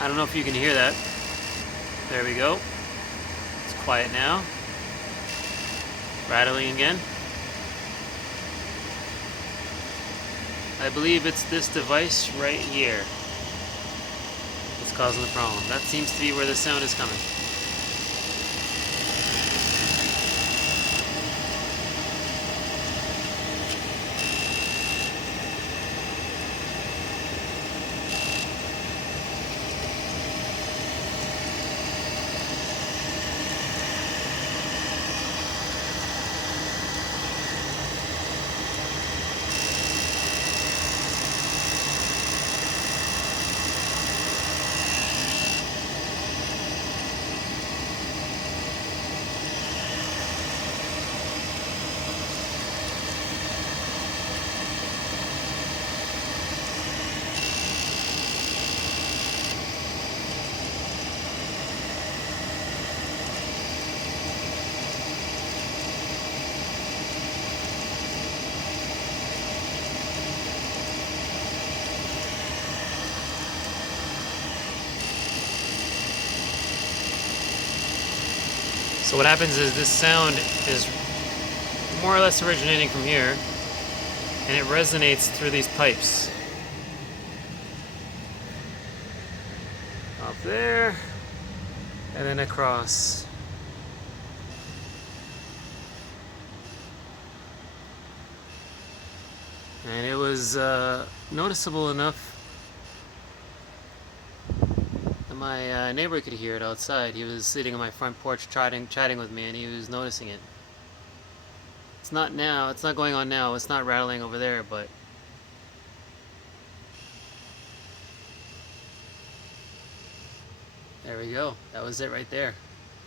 I don't know if you can hear that. There we go. It's quiet now. Rattling again. I believe it's this device right here that's causing the problem. That seems to be where the sound is coming. So what happens is this sound is more or less originating from here, and it resonates through these pipes. Up there, and then across. And it was noticeable enough that my neighbor could hear it outside. He was sitting on my front porch chatting with me, and he was noticing it. It's not now, it's not going on now, it's not rattling over there, but there we go. That was it right there.